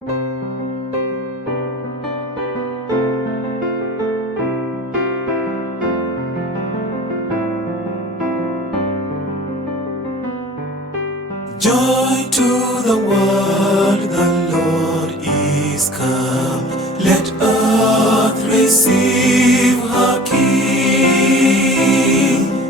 Joy to the world, the Lord is come. Let earth receive her King.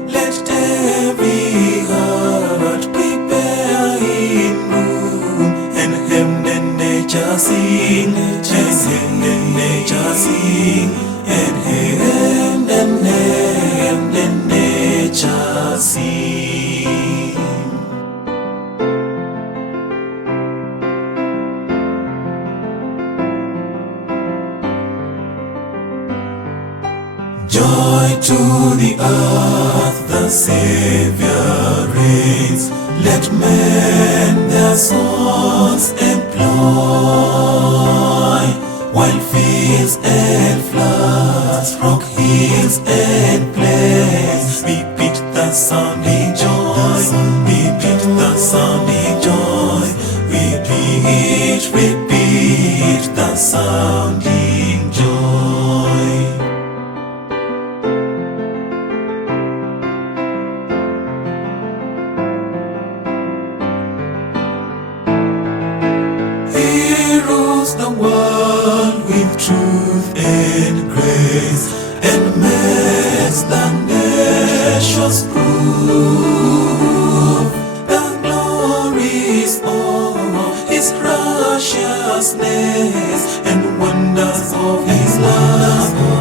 Let every heart prepare in room, and hymn and nature sing, and hymn and nature sing, and hymn and nature sing. Joy to the earth, the Savior reigns. Let men their songs employ, while fields and floods, rock hills and plains, repeat the sounding joy, repeat the sounding joy, repeat the sounding joy. He rules the world with truth and grace, and makes the nations prove the glories of His graciousness and wonders of His love.